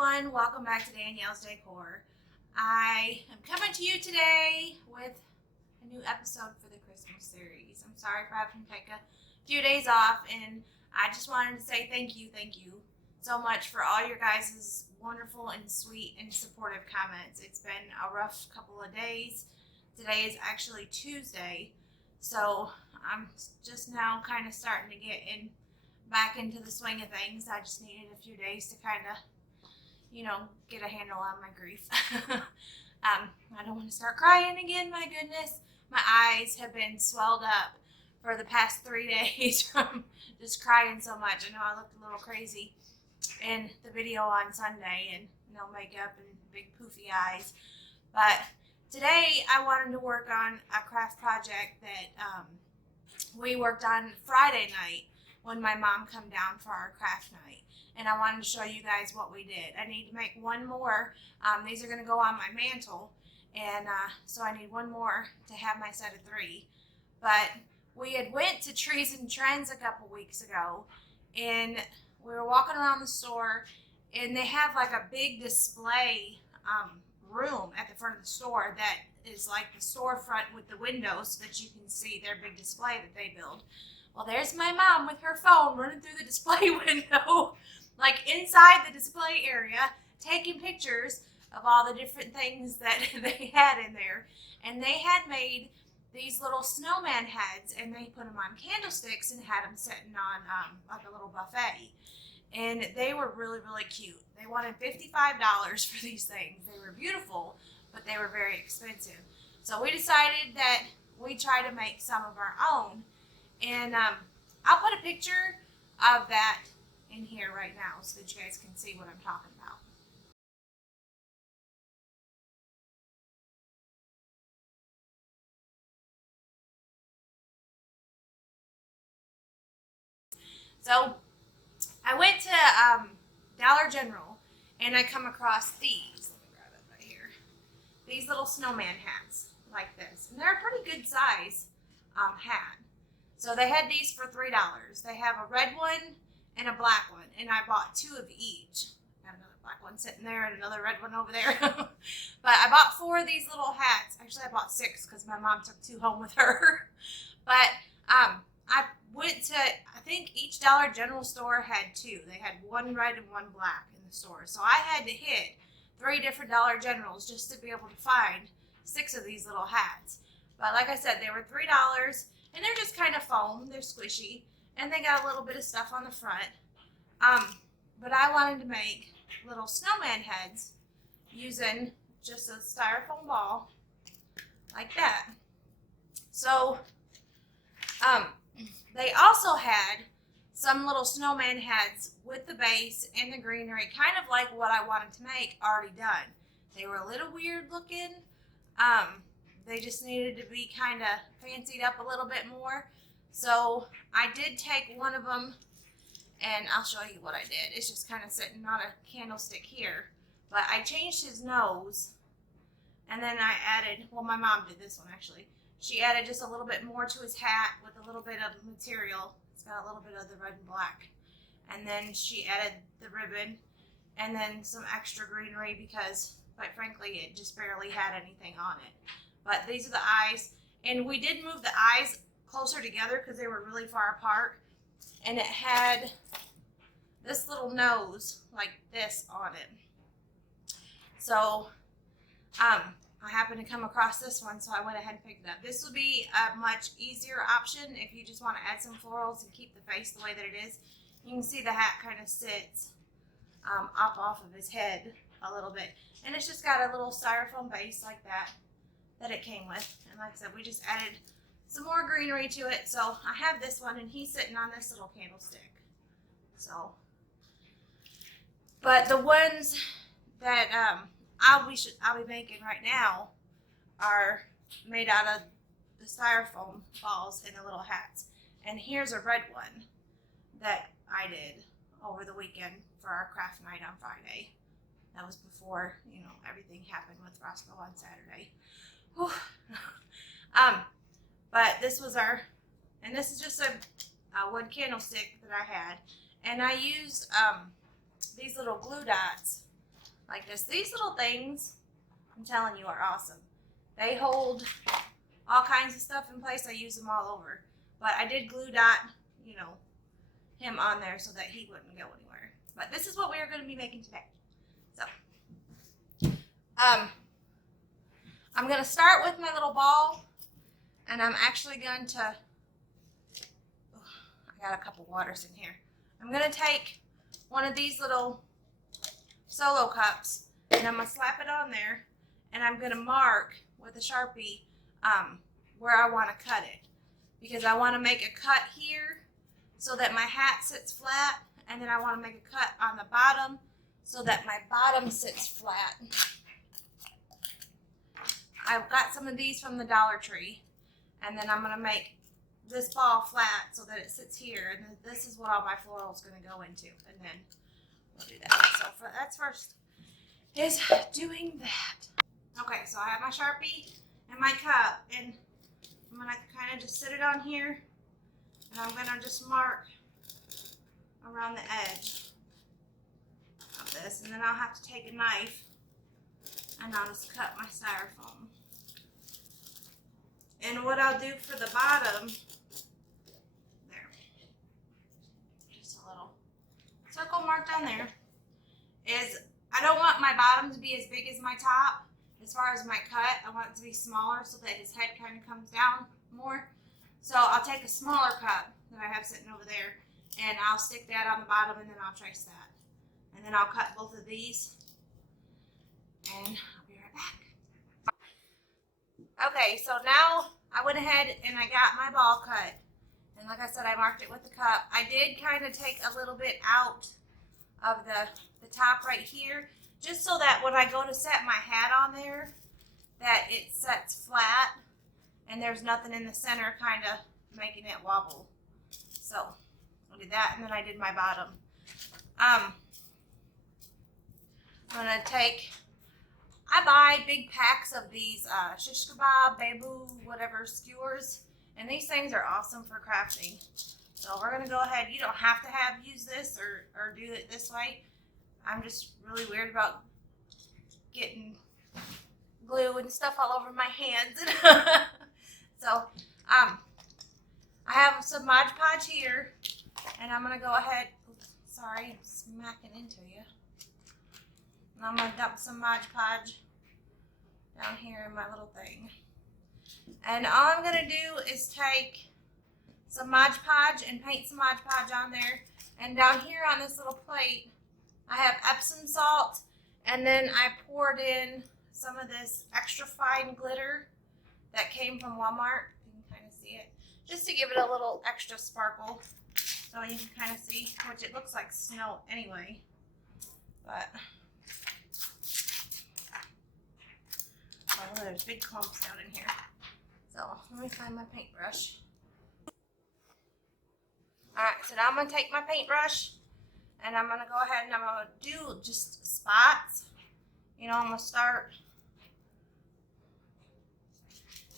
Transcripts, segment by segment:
everyone, welcome back to Danielle's Decor. I am coming to you today with a new episode for the Christmas series. I'm sorry for having to take a few days off, and I just wanted to say thank you so much for all your guys' wonderful and sweet and supportive comments. It's been a rough couple of days. Today is actually Tuesday, so I'm just now kind of starting to get back into the swing of things. I just needed a few days to kind of, get a handle on my grief. I don't want to start crying again, my goodness. My eyes have been swelled up for the past 3 days from just crying so much. I know I looked a little crazy in the video on Sunday, and no makeup and big poofy eyes. But today I wanted to work on a craft project that we worked on Friday night when my mom come down for our craft night, and I wanted to show you guys what we did. I need to make one more. These are going to go on my mantle, and so I need one more to have my set of 3. But we had went to Trees and Trends a couple weeks ago, and we were walking around the store, and they have like a big display room at the front of the store that is like the storefront with the windows so that you can see their big display that they build. Well, there's my mom with her phone running through the display window, like inside the display area, taking pictures of all the different things that they had in there. And they had made these little snowman heads, and they put them on candlesticks and had them sitting on like a little buffet. And they were really, really cute. They wanted $55 for these things. They were beautiful, but they were very expensive. So we decided that we'd try to make some of our own. And I'll put a picture of that in here right now so that you guys can see what I'm talking about. So I went to Dollar General, and I come across these. Let me grab it right here. These little snowman hats like this. And they're a pretty good size hat. So they had these for $3. They have a red one and a black one, and I bought 2 of each. Got another black one sitting there and another red one over there. But I bought 4 of these little hats. Actually, I bought 6 because my mom took 2 home with her. But I went to, I think each Dollar General store had 2. They had 1 red and 1 black in the store. So I had to hit 3 different Dollar Generals just to be able to find 6 of these little hats. But like I said, they were $3. And they're just kind of foam. They're squishy. And they got a little bit of stuff on the front. But I wanted to make little snowman heads using just a styrofoam ball like that. So they also had some little snowman heads with the base and the greenery, kind of like what I wanted to make, already done. They were a little weird looking. They just needed to be kind of fancied up a little bit more. So I did take one of them, and I'll show you what I did. It's just kind of sitting on a candlestick here. But I changed his nose, and then I added, well, my mom did this one actually. She added just a little bit more to his hat with a little bit of material. It's got a little bit of the red and black. And then she added the ribbon and then some extra greenery because, quite frankly, it just barely had anything on it. But these are the eyes, and we did move the eyes closer together because they were really far apart, and it had this little nose like this on it. So I happened to come across this one, so I went ahead and picked it up. This would be a much easier option if you just want to add some florals and keep the face the way that it is. You can see the hat kind of sits up off of his head a little bit, and it's just got a little styrofoam base like that it came with. And like I said, we just added some more greenery to it. So I have this one, and he's sitting on this little candlestick. So, but the ones that I'll be making right now are made out of the styrofoam balls and the little hats. And here's a red one that I did over the weekend for our craft night on Friday. That was before, everything happened with Roscoe on Saturday. But this was and this is just a wood candlestick that I had, and I used these little glue dots like this. These little things, I'm telling you, are awesome. They hold all kinds of stuff in place. I use them all over. But I did glue dot, you know, him on there so that he wouldn't go anywhere. But this is what we are going to be making today. So, I'm going to start with my little ball, and I'm actually going to, I got a couple waters in here. I'm going to take one of these little Solo cups, and I'm going to slap it on there, and I'm going to mark with a Sharpie where I want to cut it, because I want to make a cut here so that my hat sits flat, and then I want to make a cut on the bottom so that my bottom sits flat. I've got some of these from the Dollar Tree, and then I'm going to make this ball flat so that it sits here, and then this is what all my floral is going to go into, and then we'll do that. So that's first is doing that. Okay, so I have my Sharpie and my cup, and I'm going to kind of just sit it on here, and I'm going to just mark around the edge of this, and then I'll have to take a knife and I'll just cut my styrofoam. And what I'll do for the bottom, there, just a little circle mark down there, is I don't want my bottom to be as big as my top. As far as my cut, I want it to be smaller so that his head kind of comes down more. So I'll take a smaller cup that I have sitting over there, and I'll stick that on the bottom, and then I'll trace that. And then I'll cut both of these, and I'll be right back. Okay, so now I went ahead and I got my ball cut. And like I said, I marked it with the cup. I did kind of take a little bit out of the top right here, just so that when I go to set my hat on there, that it sets flat and there's nothing in the center kind of making it wobble. So I did that, and then I did my bottom. I'm gonna take, I buy big packs of these shish kebab, bamboo, whatever skewers, and these things are awesome for crafting. So we're gonna go ahead. You don't have to use this or do it this way. I'm just really weird about getting glue and stuff all over my hands. So I have some Mod Podge here, and I'm gonna go ahead. Oops, sorry, I'm smacking into you. And I'm gonna dump some Mod Podge down here in my little thing. And all I'm gonna do is take some Mod Podge and paint some Mod Podge on there. And down here on this little plate, I have Epsom salt, and then I poured in some of this extra fine glitter that came from Walmart. You can kind of see it, just to give it a little extra sparkle, so you can kind of see, which it looks like snow anyway, but oh, there's big clumps down in here. So let me find my paintbrush. Alright, so now I'm going to take my paintbrush, and I'm going to go ahead and I'm going to do just spots. You know, I'm going to start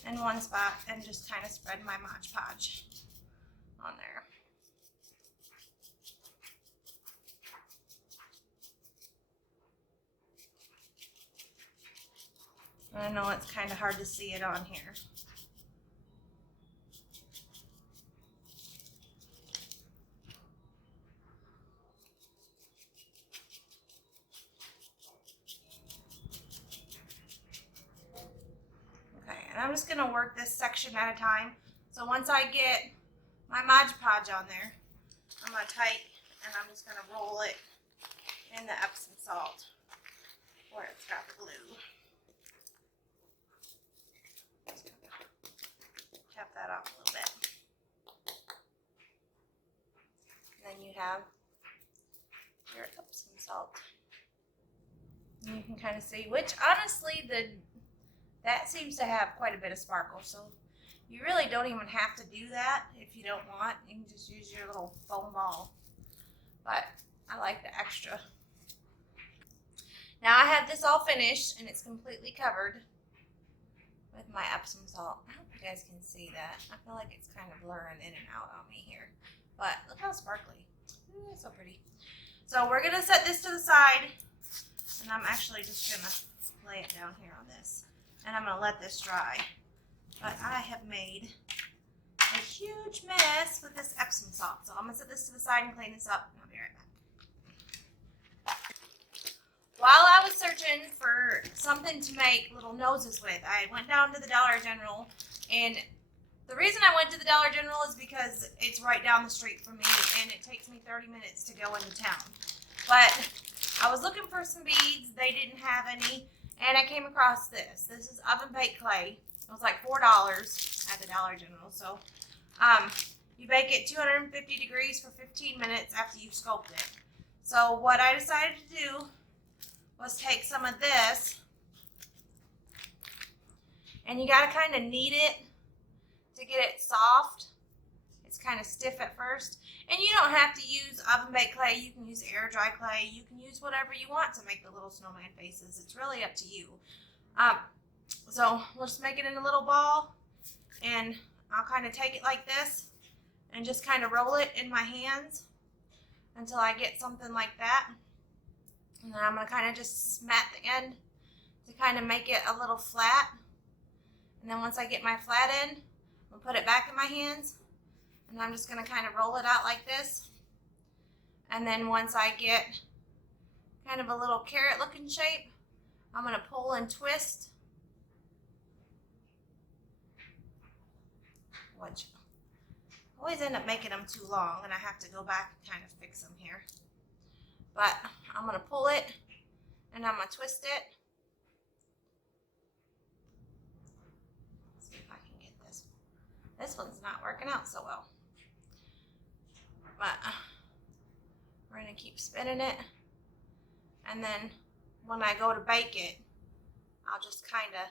in one spot and just kind of spread my Mod Podge on there. I know it's kind of hard to see it on here. And I'm just going to work this section at a time. So once I get my Mod Podge on there, I'm going to take and I'm just going to roll it in the Epsom salt where it's got the glue. Just tap that off a little bit. And then you have your Epsom salt. And you can kind of see, which honestly that seems to have quite a bit of sparkle, so you really don't even have to do that if you don't want. You can just use your little foam ball, but I like the extra. Now I have this all finished, and it's completely covered with my Epsom salt. I hope you guys can see that. I feel like it's kind of blurring in and out on me here, but look how sparkly. Ooh, it's so pretty. So we're going to set this to the side, And I'm actually just going to lay it down here on this. And I'm going to let this dry. But I have made a huge mess with this Epsom salt. So I'm going to set this to the side and clean this up. And I'll be right back. While I was searching for something to make little noses with, I went down to the Dollar General. And the reason I went to the Dollar General is because it's right down the street from me. And it takes me 30 minutes to go into town. But I was looking for some beads. They didn't have any. And I came across this. This is oven baked clay. It was like $4 at the Dollar General. So you bake it 250 degrees for 15 minutes after you sculpt it. So what I decided to do was take some of this, and you got to kind of knead it to get it soft. It's kind of stiff at first. And you don't have to use oven baked clay. You can use air dry clay. You can use whatever you want to make the little snowman faces. It's really up to you. So we'll just make it in a little ball, and I'll kind of take it like this and just kind of roll it in my hands until I get something like that. And then I'm going to kind of just smat the end to kind of make it a little flat. And then once I get my flat end, I'll put it back in my hands. And I'm just going to kind of roll it out like this. And then once I get kind of a little carrot looking shape, I'm going to pull and twist. Which I always end up making them too long, and I have to go back and kind of fix them here. But I'm going to pull it, and I'm going to twist it. Let's see if I can get this. This one's not working out so well. But we're going to keep spinning it. And then when I go to bake it, I'll just kind of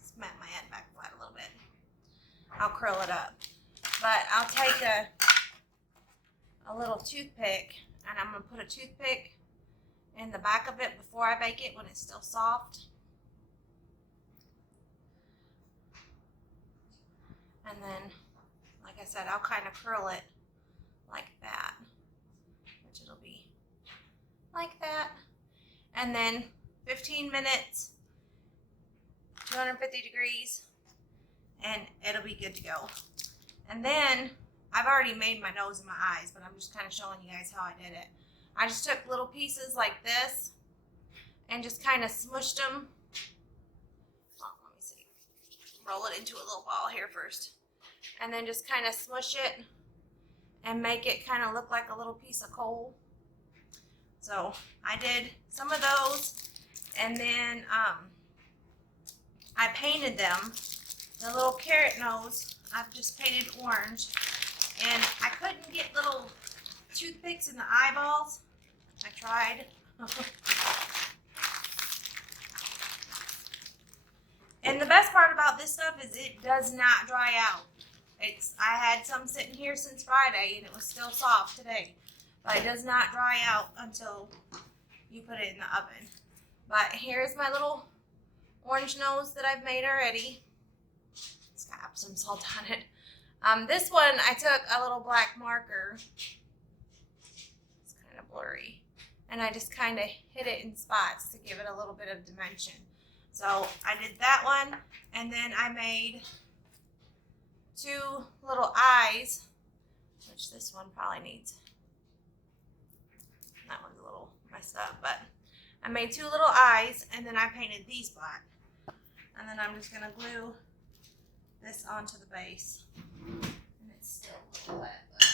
smack my end back flat a little bit. I'll curl it up. But I'll take a little toothpick, and I'm going to put a toothpick in the back of it before I bake it when it's still soft. And then, like I said, I'll kind of curl it like that, which it'll be like that. And then 15 minutes, 250 degrees, and it'll be good to go. And then I've already made my nose and my eyes, but I'm just kind of showing you guys how I did it. I just took little pieces like this and just kind of smushed them. Oh, let me see. Roll it into a little ball here first. And then just kind of smush it and make it kind of look like a little piece of coal. So I did some of those, and then I painted them. The little carrot nose, I've just painted orange. And I couldn't get little toothpicks in the eyeballs. I tried. And the best part about this stuff is it does not dry out. I had some sitting here since Friday, and it was still soft today. But it does not dry out until you put it in the oven. But here's my little orange nose that I've made already. It's got Epsom salt on it. This one, I took a little black marker. It's kind of blurry. And I just kind of hit it in spots to give it a little bit of dimension. So I did that one, and then I made 2 little eyes, which this one probably needs. That one's a little messed up, but I made 2 little eyes, and then I painted these black. And then I'm just going to glue this onto the base. And it's still a little wet, but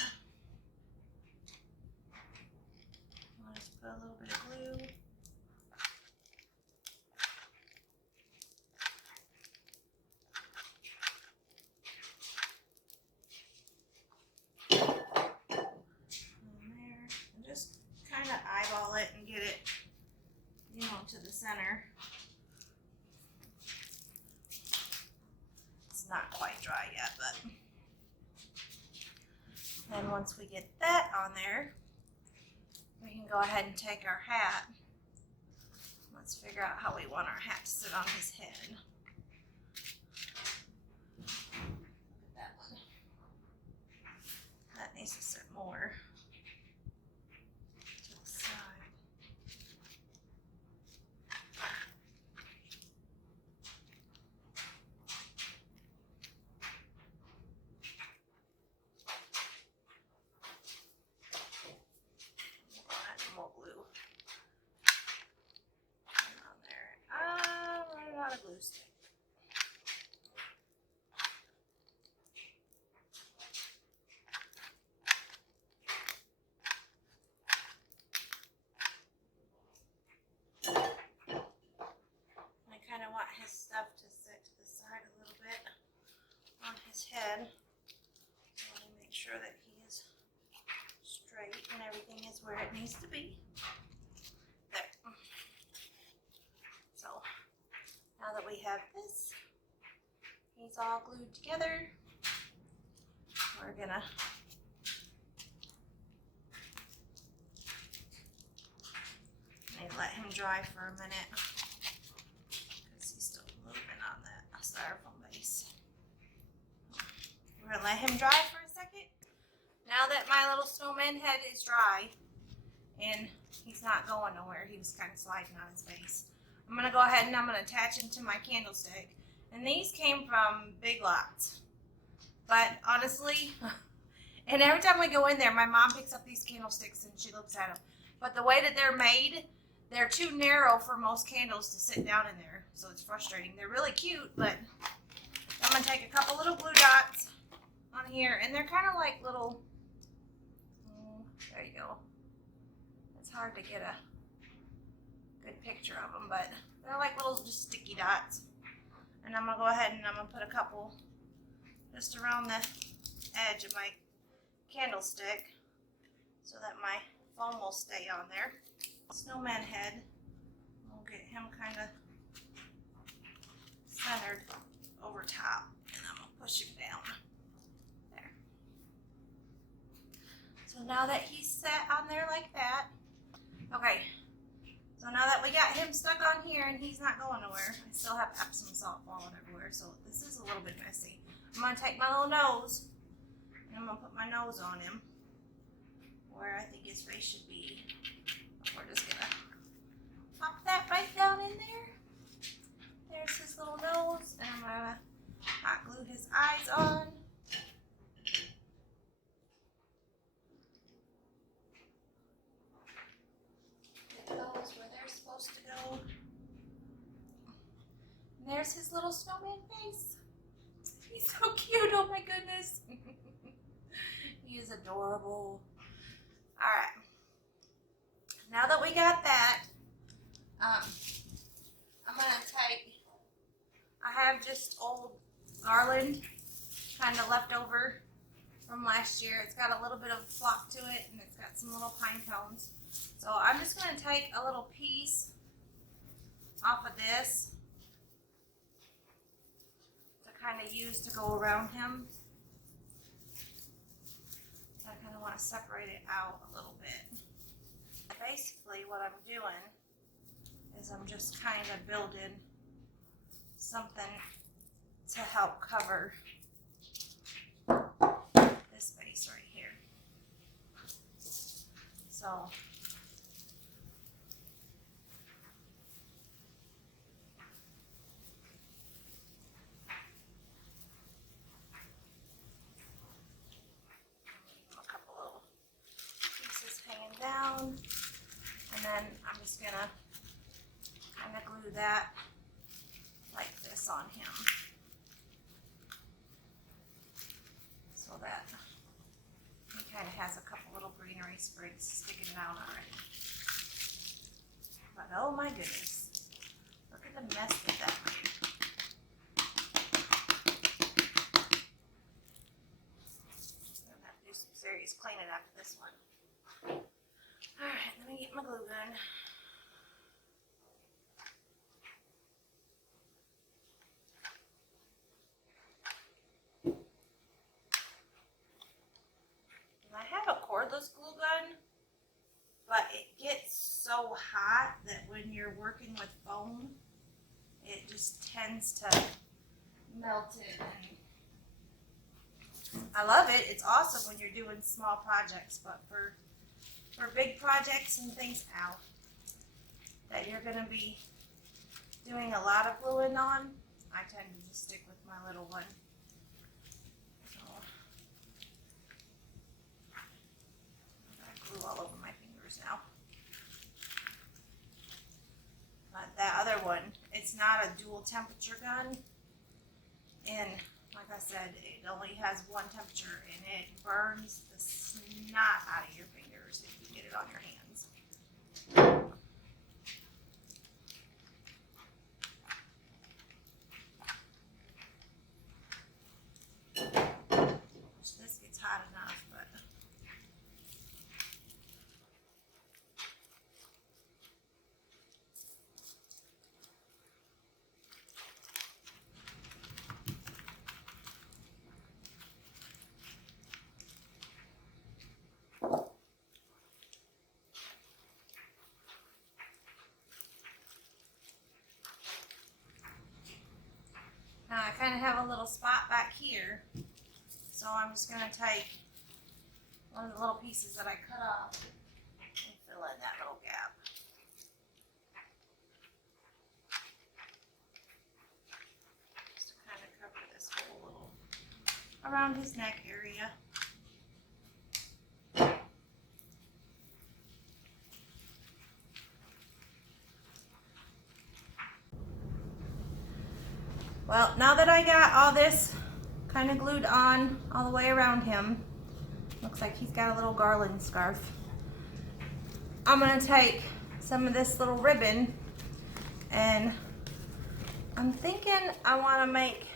I'll just put a little bit of glue. Eyeball it and get it, to the center. It's not quite dry yet, but then once we get that on there, we can go ahead and take our hat. Let's figure out how we want our hat to sit on his head. Look at that one. That needs to sit more. head. Let me make sure that he is straight and everything is where it needs to be. There. So now that we have this, he's all glued together, we're gonna let him dry for a minute because he's still moving on that styrofoam base. We're gonna let him dry for a second. Now that my little snowman head is dry and he's not going nowhere, he was kind of sliding on his face, I'm gonna go ahead and I'm gonna attach him to my candlestick. And these came from Big Lots, but honestly, and every time we go in there, my mom picks up these candlesticks and she looks at them. But the way that they're made, they're too narrow for most candles to sit down in there, so it's frustrating. They're really cute, but I'm gonna take a couple little glue dots on here, and they're kind of like little, there you go. It's hard to get a good picture of them, but they're like little just sticky dots. And I'm gonna go ahead and I'm gonna put a couple just around the edge of my candlestick so that my foam will stay on there. Snowman head, we'll get him kind of centered over top, and I'm gonna push him down there. So now that he's set on there like that, okay, so now that we got him stuck on here and he's not going nowhere, I still have Epsom salt falling everywhere, so this is a little bit messy. I'm gonna take my little nose and I'm gonna put my nose on him where I think his face should be. We're just gonna pop that right down in there. There's his little nose, and I'm gonna hot glue his eyes on. Get those where they're supposed to go. And there's his little snowman face. He's so cute, oh my goodness. He is adorable. All right. Now that we got that, I'm gonna take, I have just old garland kind of left over from last year. It's got a little bit of flock to it and it's got some little pine cones. So I'm just gonna take a little piece off of this to kind of use to go around him. So I kind of want to separate it out a little bit. Basically what I'm doing is I'm just kind of building something to help cover this space right here. So a couple little pieces hanging down. And then I'm just gonna kind of glue that like this on him so that he kind of has a couple little greenery sprigs sticking out already. But oh my goodness, look at the mess that made. I'm gonna have to do some serious cleaning after this one. Alright, let me get my glue gun. And I have a cordless glue gun, but it gets so hot that when you're working with foam, it just tends to melt it. And I love it. It's awesome when you're doing small projects, but for big projects and things out that you're going to be doing a lot of gluing on, I tend to just stick with my little one. So, I got glue all over my fingers now. But that other one, it's not a dual temperature gun, and like I said, it only has one temperature and it burns the snot out of your fingers if you get it on your hands. spot back here. So I'm just going to take one of the little pieces that I cut off and fill in that little gap. Just to kind of cover this whole little, around his neck area. Well, now that I got all this kind of glued on all the way around him, looks like he's got a little garland scarf. I'm gonna take some of this little ribbon, and I'm thinking I wanna make,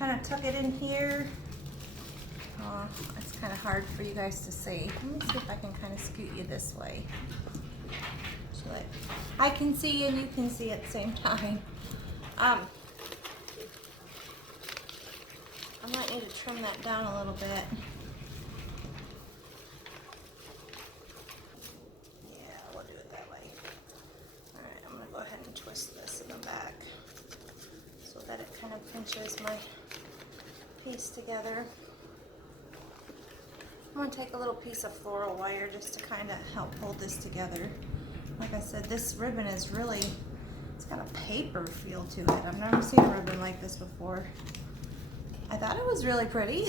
kind of tuck it in here. Oh, it's kind of hard for you guys to see. Let me see if I can kind of scoot you this way, so that I can see and you can see at the same time. I might need to trim that down a little bit. Yeah, we'll do it that way. Alright, I'm going to go ahead and twist this in the back so that it kind of pinches my piece together. I'm going to take a little piece of floral wire just to kind of help hold this together. Like I said, this ribbon is really, it's got a paper feel to it. I've never seen a ribbon like this before. I thought it was really pretty.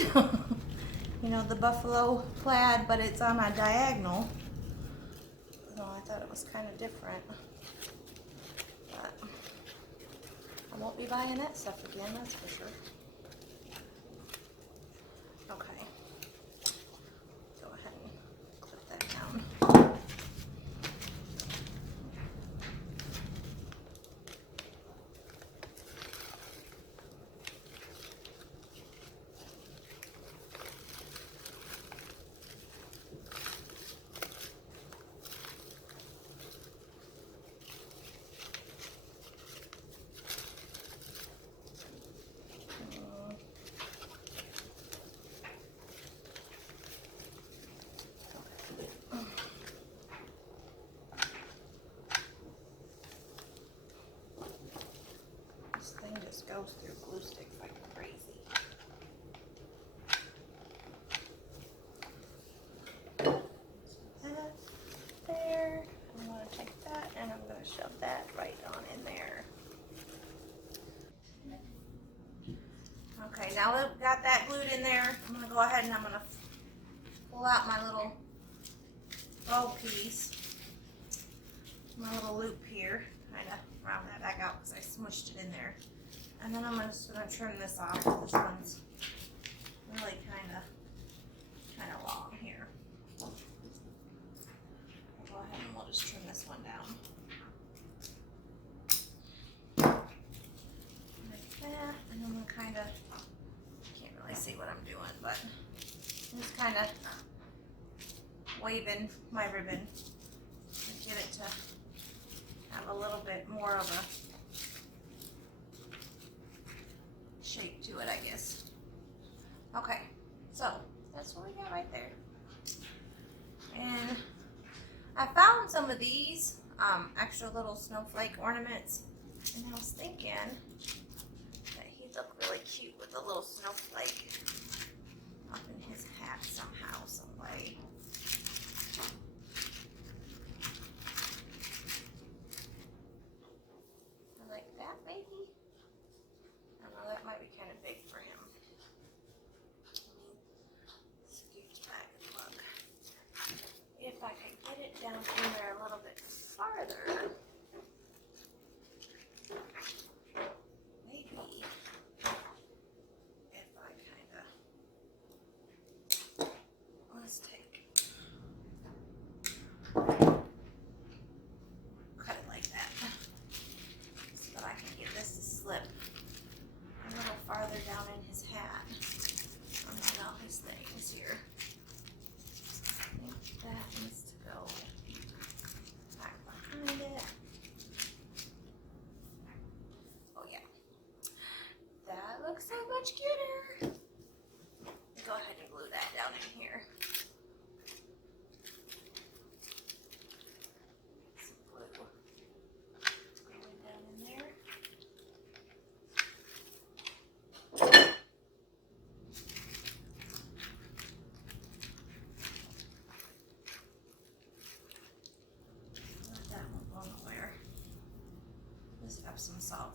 You know, the buffalo plaid, but it's on a diagonal. So I thought it was kind of different. But I won't be buying that stuff again, that's for sure. Okay. Go ahead and clip that down. Goes through glue sticks like crazy. That there. I'm going to take that and I'm going to shove that right on in there. Okay, now we've got that glued in there. I'm going to go ahead and I'm going to pull out my little bow piece, my little loop here, kind of round that back out because I smushed it in there. And then I'm just going to trim this off. This one's really kind of long here. I'll go ahead and we'll just trim this one down. Like that. And I'm going to kind of, can't really see what I'm doing, but I'm just kind of waving my ribbon to get it to have a little bit more of a shape to it, I guess. Okay, so that's what we got right there. And I found some of these extra little snowflake ornaments, and I was thinking that he'd look really cute with a little snowflake up in his hat somehow, some way. Like that, maybe? I don't know, that might be kind of big for him. Scoot back and look. If I could get it down in there a little bit farther, maybe if I kind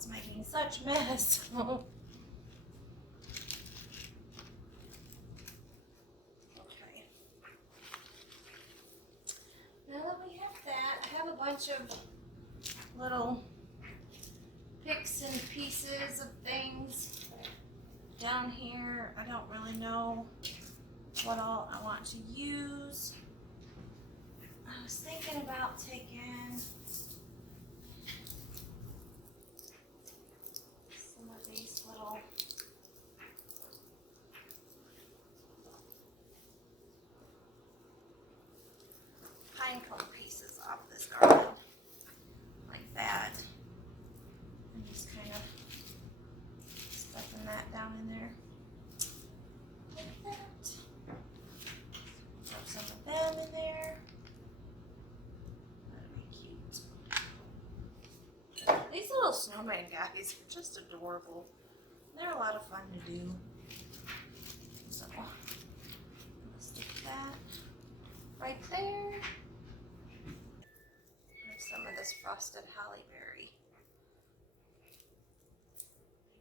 it's making such a mess. Okay. Now that we have that, I have a bunch of little picks and pieces of things down here. I don't really know what all I want to use. I was thinking about taking some of these little pine cone pieces off this garland, like that, and just kind of stuffing that down in there, like that. Throw some of them in there. That'd be cute. These little snowman guys are just adorable. They're a lot of fun to do. So, I'm gonna stick that right there. There's some of this frosted holly berry.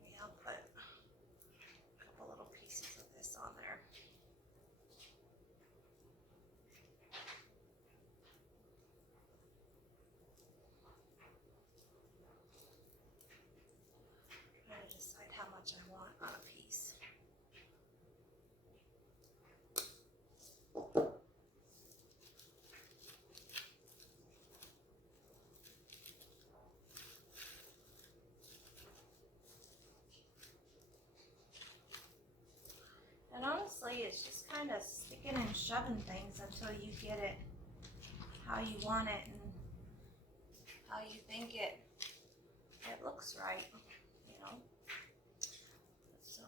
Maybe I'll put a couple little pieces of this on there. I'm trying to decide how much I want on a piece. And honestly, it's just kind of sticking and shoving things until you get it how you want it and how you think it looks right, you know. So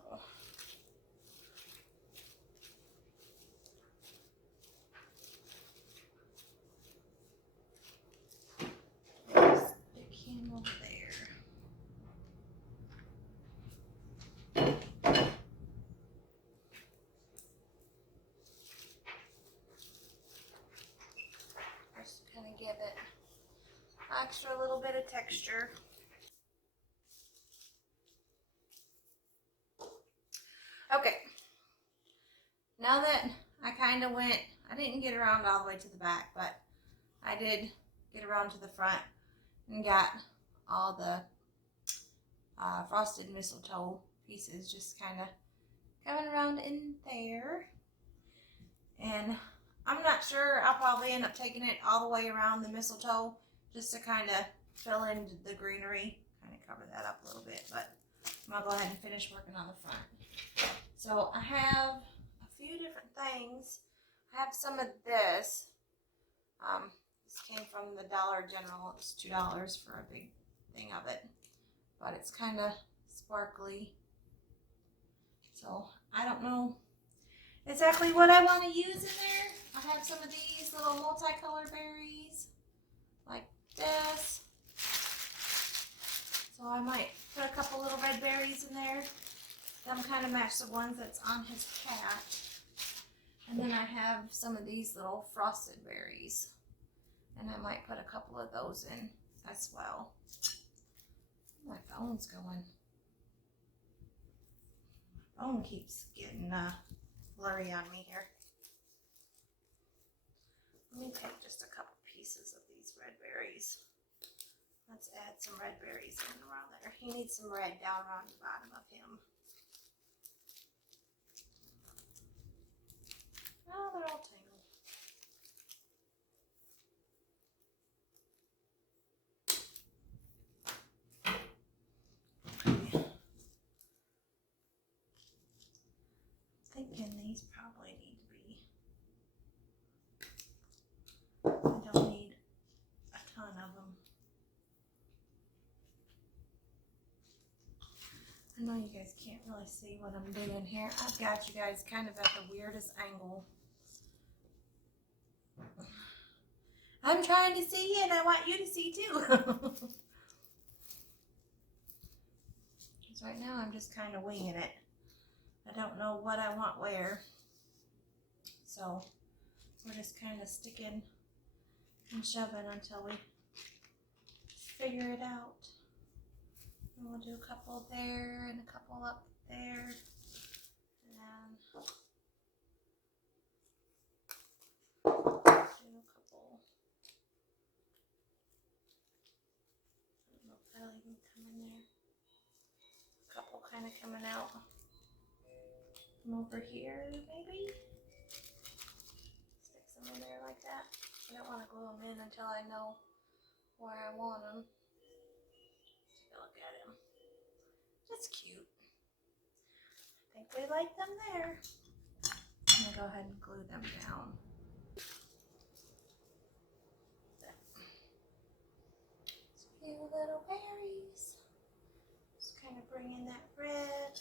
stick him over there. Just kind of give it extra little bit of texture. Okay, now that I kind of went, I didn't get around all the way to the back, but I did get around to the front and got all the frosted mistletoe pieces just kind of coming around in there. And I'm not sure, I'll probably end up taking it all the way around the mistletoe just to kind of fill in the greenery, kind of cover that up a little bit, but I'm gonna go ahead and finish working on the front. So I have a few different things. I have some of this. This came from the Dollar General. It's $2 for a big thing of it, but it's kind of sparkly. So I don't know exactly what I want to use in there. I have some of these little multicolored berries, like this. So I might put a couple little red berries in there. Them kind of match the ones that's on his cat. And then I have some of these little frosted berries. And I might put a couple of those in as well. My phone's going. My phone keeps getting blurry on me here. Let me take just a couple pieces of these red berries. Let's add some red berries in around there. He needs some red down around the bottom of him. Oh, they're all tangled. Okay. Thinking these probably need to be, I don't need a ton of them. I know you guys can't really see what I'm doing here. I've got you guys kind of at the weirdest angle. I'm trying to see and I want you to see too. Because right now I'm just kind of winging it. I don't know what I want where. So we're just kind of sticking and shoving until we figure it out. And we'll do a couple there and a couple up there. And do a couple. I don't know if that'll even come in there. A couple kind of coming out from over here, maybe. Stick some in there like that. I don't want to glue them in until I know where I want them. Take a look at him. That's cute. I think we like them there. I'm gonna go ahead and glue them down. Just a few little berries. Just kind of bring in that red.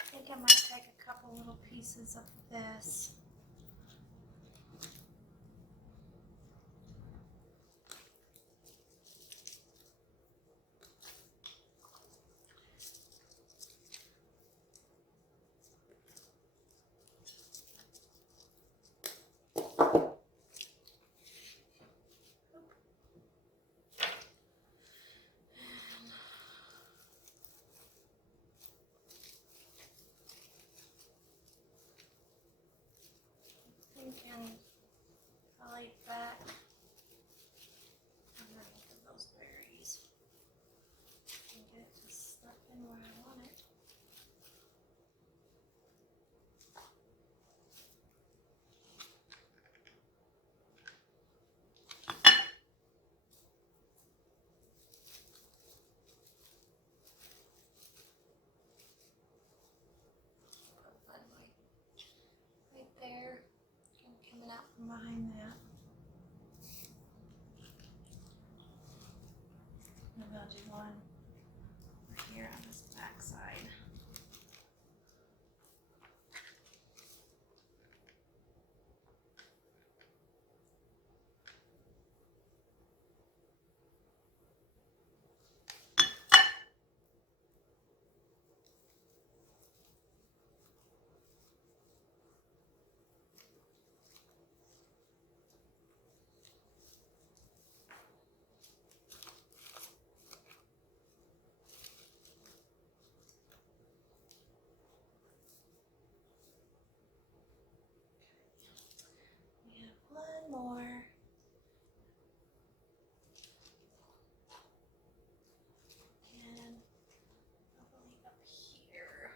I think I might take a couple little pieces of this. And probably back underneath of those berries and get it to stuff in where I want it. Put one right there. Coming out from behind that. Maybe I'll do one right here on this back side. One more. And probably up here.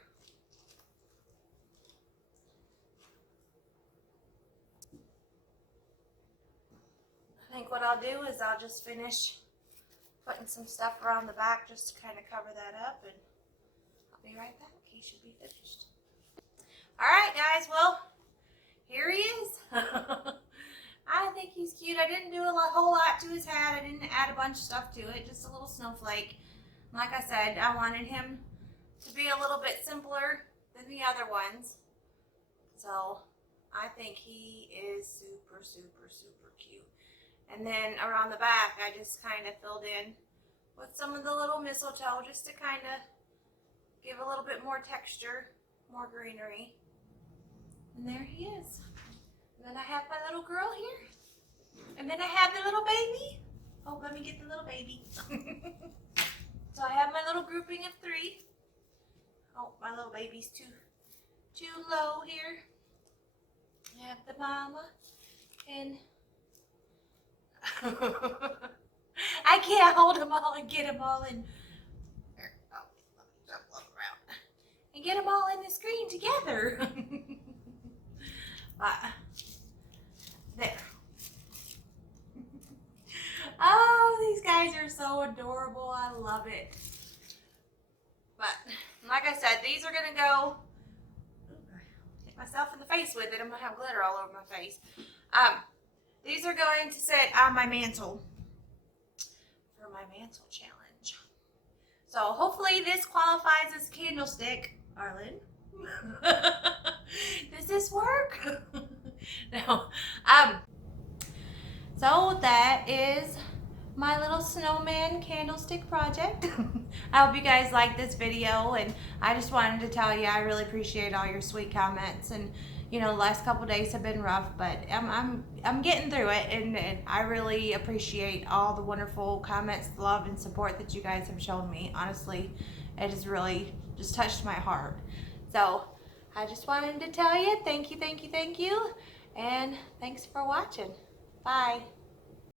I think what I'll do is I'll just finish putting some stuff around the back just to kind of cover that up, and I'll be right back. He should be finished. Alright guys, well, here he is. I think he's cute. I didn't do a whole lot to his hat. I didn't add a bunch of stuff to it, just a little snowflake. Like I said, I wanted him to be a little bit simpler than the other ones. So I think he is super, super, super cute. And then around the back, I just kind of filled in with some of the little mistletoe just to kind of give a little bit more texture, more greenery. And there he is. And then I have my little girl here. And then I have the little baby. Oh, let me get the little baby. So I have my little grouping of 3. Oh, my little baby's too low here. I have the mama. And I can't hold them all and get them all in. Oh, let me look around. And get them all in the screen together. There. Oh, these guys are so adorable. I love it. But like I said, these are gonna go. Hit myself in the face with it. I'm gonna have glitter all over my face. These are going to sit on my mantle for my mantle challenge. So hopefully this qualifies as candlestick, Arlen. Does this work? No. So that is my little snowman candlestick project. I hope you guys liked this video, and I just wanted to tell you I really appreciate all your sweet comments and You know, the last couple days have been rough, but I'm getting through it, and I really appreciate all the wonderful comments, love, and support that you guys have shown me. Honestly, it has really just touched my heart. So I just wanted to tell you thank you, and thanks for watching. Bye.